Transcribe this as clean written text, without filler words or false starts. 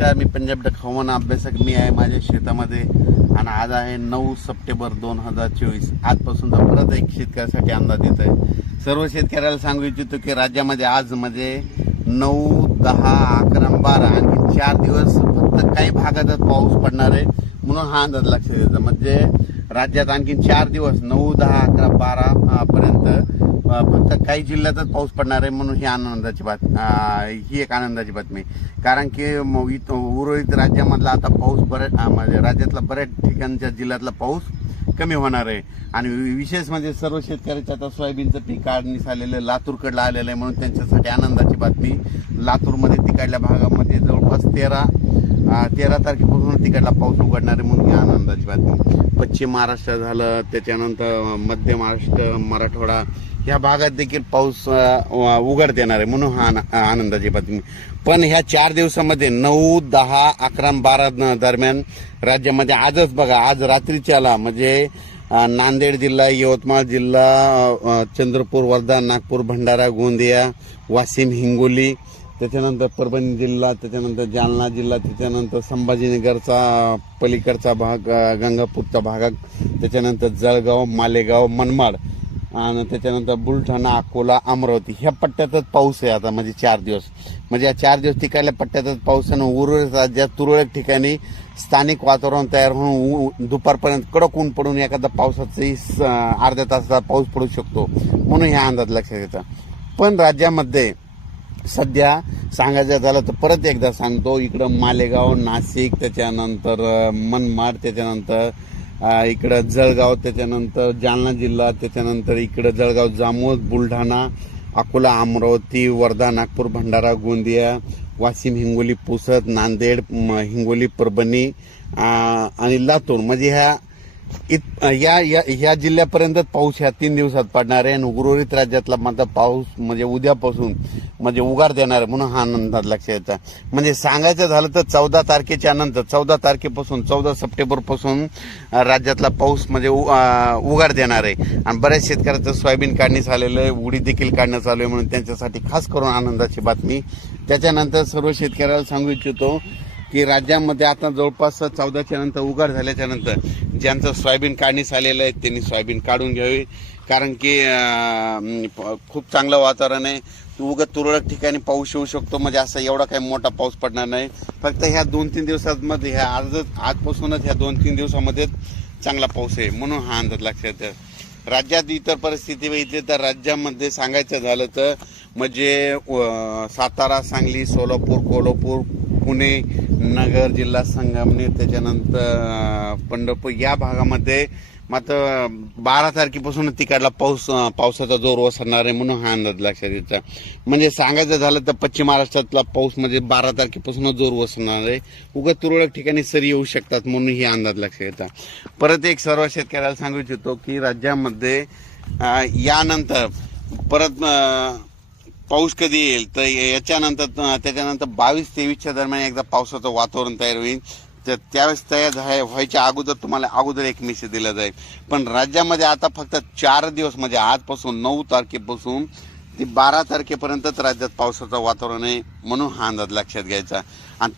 नमस्कार, मी पंजाब डक हवामान अभ्यासक मी आहे माझ्या शेतामध्ये आणि आज आहे 9 सप्टेंबर 2024. आजपासून परत एक शेतकऱ्यासाठी अंदाज येत आहे. सर्व शेतकऱ्याला सांगू इच्छितो की राज्यामध्ये आज म्हणजे 9, 10, 11, 12 आणखी 4 दिवस फक्त काही भागातच पाऊस पडणार आहे म्हणून हा अंदाज लक्षात येतो. म्हणजे राज्यात आणखी 4 दिवस 9, 10, 11, 12 पर्यंत फक्त काही जिल्ह्यातच पाऊस पडणार आहे म्हणून ही आनंदाची ही एक आनंदाची बातमी. कारण की उर्वरित राज्यामधला आता पाऊस म्हणजे राज्यातला बऱ्याच ठिकाणच्या जिल्ह्यातला पाऊस कमी होणार आहे. आणि विशेष म्हणजे सर्व शेतकऱ्याच्या आता सोयाबीनचं पीक काढणीस आलेलं लातूरकडलं आलेलं आहे म्हणून त्यांच्यासाठी आनंदाची बातमी. लातूरमध्ये तिकडल्या भागामध्ये जवळपास 13 तारखेपासून तिकडला पाऊस उघडणार आहे म्हणून ही आनंदाची बातमी. पश्चिम महाराष्ट्र झालं, त्याच्यानंतर मध्य महाराष्ट्र, मराठवाडा ह्या भागात देखील पाऊस उघड देणार आहे म्हणून हा आनंदाची बातमी. पण ह्या 4 दिवसामध्ये 9, 10, 11, 12 दरम्यान राज्यामध्ये आजच बघा, आज रात्रीच्याला म्हणजे नांदेड जिल्हा, यवतमाळ जिल्हा, चंद्रपूर, वर्धा, नागपूर, भंडारा, गोंदिया, वाशिम, हिंगोली, त्याच्यानंतर परभणी जिल्हा, त्याच्यानंतर जालना जिल्हा, त्याच्यानंतर संभाजीनगरचा पलीकडचा भाग, गंगापूरचा भाग, त्याच्यानंतर जळगाव, मालेगाव, मनमाड आणि त्याच्यानंतर बुलढाणा, अकोला, अमरावती ह्या पट्ट्यातच पाऊस आहे आता. म्हणजे 4 दिवस म्हणजे या 4 दिवस तिकडल्या पट्ट्यातच पाऊस आहे. उर्वरित राज्यात तुरळक ठिकाणी स्थानिक वातावरण तयार होऊन दुपारपर्यंत कडक ऊन पडून एखादा पावसाचाही अर्ध्या तासाचा पाऊस पडू शकतो म्हणून हा अंदाज लक्षात घेता. पण राज्यामध्ये सध्या सांगायचं झालं तर परत एकदा सांगतो, इकडं मालेगाव, नाशिक, त्याच्यानंतर मनमाड, त्याच्यानंतर इकडं जळगाव, त्याच्यानंतर जालना जिल्हा, त्याच्यानंतर इकडं जळगाव, जामोद, बुलढाणा, अकोला, अमरावती, वर्धा, नागपूर, भंडारा, गोंदिया, वाशिम, हिंगोली, पुसद, नांदेड, हिंगोली, परभणी आणि लातूर म्हणजे ह्या जिल्ह्यापर्यंत पाऊस ह्या 3 दिवसात पडणार आहे. आणि उर्वरित राज्यातला मात्र पाऊस म्हणजे उद्यापासून म्हणजे उगार देणार आहे म्हणून हा अंदाज लक्षात येतं. म्हणजे सांगायचं झालं तर 14 तारखेच्या नंतर 14 तारखेपासून 14 सप्टेंबर पासून राज्यातला पाऊस म्हणजे उगार देणार आहे. आणि बऱ्याच शेतकऱ्याचं सोयाबीन काढणीस आलेलं आहे, उडीद देखील काढण्यात आलं आहे म्हणून त्यांच्यासाठी खास करून आनंदाची बातमी. त्याच्यानंतर सर्व शेतकऱ्याला सांगू इच्छितो की राज्यामध्ये आता जवळपास 14च्या नंतर उघाड झाल्याच्या नंतर ज्यांचं सोयाबीन काढणीस आलेलं आहे त्यांनी सोयाबीन काढून घ्यावी. कारण की खूप चांगलं वातावरण आहे. तुरळक ठिकाणी पाऊस येऊ शकतो. म्हणजे असं एवढा काही मोठा पाऊस पडणार नाही. फक्त ह्या 2-3 दिवसांमध्ये आजपासूनच ह्या 2-3 दिवसामध्ये चांगला पाऊस आहे म्हणून हा अंदाज लक्षात येतो. राज्यात इतर परिस्थिती बघितली तर राज्यामध्ये सांगायचं झालं तर म्हणजे सातारा, सांगली, सोलापूर, कोल्हापूर, पुणे, नगर जिल्हा, संगमनेर, त्याच्यानंतर पंढरपूर या भागामध्ये मात्र 12 तारखेपासून तिकडला पावसाचा जोर ओसरणार आहे म्हणून हा अंदाज लक्षात येतो. म्हणजे सांगायचं झालं तर पश्चिम महाराष्ट्रातला पाऊस म्हणजे 12 तारखेपासून जोर ओसरणार आहे. उगाच तुरळक ठिकाणी सरी येऊ शकतात म्हणून ही अंदाज लक्षात येतात. परत एक सर्व शेतकऱ्याला सांगू इच्छितो की राज्यामध्ये यानंतर परत पाऊस कधी येईल तर त्याच्यानंतर 22-23च्या दरम्यान एकदा पावसाचं वातावरण तयार होईल. तर त्यावेळेस तयार व्हायच्या अगोदर तुम्हाला अगोदर एक मेसेज दिला जाईल. पण राज्यामध्ये आता फक्त 4 दिवस म्हणजे आजपासून 9 तारखेपासून ते 12 तारखेपर्यंतच राज्यात पावसाचं वातावरण आहे म्हणून हा अंदाज लक्षात घ्यायचा. आणि